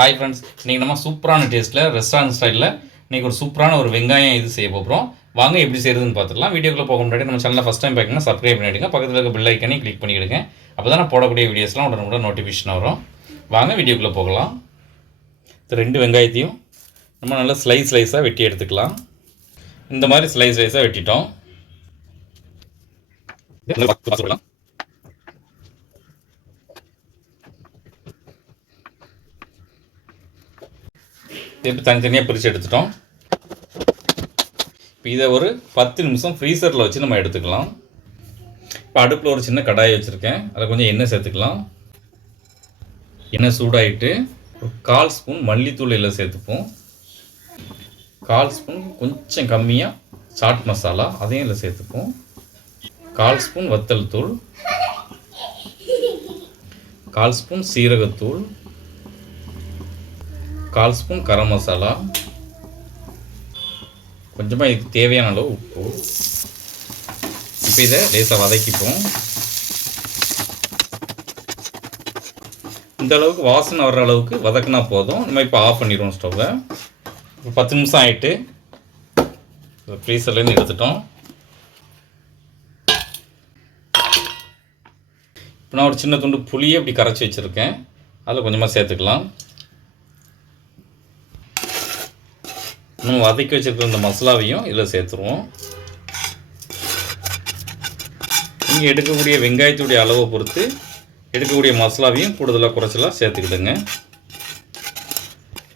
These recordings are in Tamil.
ஹாய் ஃப்ரெண்ட்ஸ் இன்றைக்கி நம்ம சூப்பரான டேஸ்ட்டில் ரெஸ்டாரண்ட் ஸ்டைலில் இன்றைக்கி ஒரு சூப்பரான ஒரு வெங்காயம் இது செய்ய போகிறோம் வாங்க எப்படி செய்யறதுன்னு பார்த்துக்கலாம் வீடியோக்குள்ளே போக முன்னாடி நம்ம சேனலில் ஃபஸ்ட் டைம் பார்க்கணும்னா சப்ஸ்கிரைப் பண்ணிவிடுங்க பக்கத்தில் இருக்க பெல் ஐக்கனே கிளிக் பண்ணிவிடுங்க அப்போ தான் நான் போடக்கூடிய வீடியோஸ்லாம் உடனே நோட்டிஃபிகேஷன் வரும். வாங்க வீடியோக்குள்ளே போகலாம். இந்த ரெண்டு வெங்காயத்தையும் நம்ம நல்லா ஸ்லைஸ் ஸ்லைஸாக வெட்டி எடுத்துக்கலாம். இந்த மாதிரி ஸ்லைஸ் ஸ்லைஸாக வெட்டிட்டோம். சொல்லலாம் இப்போ தனித்தனியாக பிரித்து எடுத்துட்டோம். இப்போ இதை ஒரு பத்து நிமிஷம் ஃப்ரீசரில் வச்சு நம்ம எடுத்துக்கலாம். இப்போ அடுப்பில் ஒரு சின்ன கடாயை வச்சுருக்கேன். அதில் கொஞ்சம் எண்ணெய் சேர்த்துக்கலாம். எண்ணெய் சூடாகிட்டு ஒரு கால் ஸ்பூன் மல்லித்தூள் இதில் சேர்த்துப்போம். கால் ஸ்பூன் கொஞ்சம் கம்மியாக சாட் மசாலா அதையும் இதில் சேர்த்துப்போம். கால் ஸ்பூன் வத்தல் தூள். கால் ஸ்பூன் சீரகத்தூள். கால் ஸ்பூன் கரம் மசாலா. கொஞ்சமாக இதுக்கு தேவையான அளவு உப்பு. இப்போ இதை லேசாக வதக்கிப்போம். இந்த அளவுக்கு வாசனை வர்ற அளவுக்கு வதக்கினா போதும். நம்ம இப்போ ஆஃப் பண்ணிடுவோம் ஸ்டவ்வை இப்போ பத்து நிமிஷம் ஆகிட்டு ஃப்ரீசர்லேருந்து எடுத்துட்டோம். இப்போ நான் ஒரு சின்ன துண்டு புளியை இப்படி கரைச்சி வச்சுருக்கேன். அதில் கொஞ்சமாக சேர்த்துக்கலாம். நம்ம வதக்கி வச்சுருக்கிற இந்த மசாலாவையும் இதில் சேர்த்துருவோம். நீங்கள் எடுக்கக்கூடிய வெங்காயத்துடைய அளவை பொறுத்து எடுக்கக்கூடிய மசாலாவையும் கூடுதலாக குறைச்சலாக சேர்த்துக்கிடுங்க.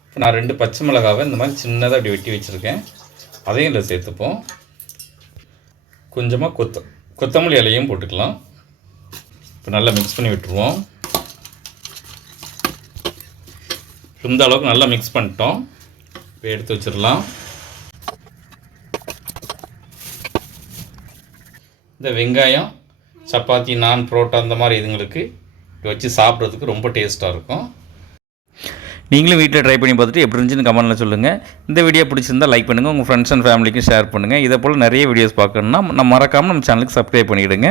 இப்போ நான் ரெண்டு பச்சை மிளகாவை இந்த மாதிரி சின்னதாக அப்படி வெட்டி வச்சுருக்கேன். அதையும் இதில் சேர்த்துப்போம். கொஞ்சமாக கொத்த கொத்தமல்லி இலையும் போட்டுக்கலாம். இப்போ நல்லா மிக்ஸ் பண்ணி விட்டுருவோம். இந்த அளவுக்கு நல்லா மிக்ஸ் பண்ணிட்டோம். இப்போ எடுத்து வச்சிடலாம். இந்த வெங்காயம் சப்பாத்தி நான் புரோட்டா அந்த மாதிரி இதுங்களுக்கு வச்சு சாப்பிட்றதுக்கு ரொம்ப டேஸ்ட்டாக இருக்கும். நீங்களும் வீட்டில் ட்ரை பண்ணி பார்த்துட்டு எப்படி இருந்துச்சுன்னு கமெண்ட்டில் சொல்லுங்கள் இந்த வீடியோ பிடிச்சிருந்தா லைக் பண்ணுங்கள் உங்கள் ஃப்ரெண்ட்ஸ் அண்ட் ஃபேமிலிக்கும் ஷேர் பண்ணுங்கள் இதை போல் நிறைய வீடியோஸ் பார்க்கணுன்னா நம்ம மறக்காமல் நம்ம சேனலுக்கு சப்ஸ்கிரைப் பண்ணிவிடுங்க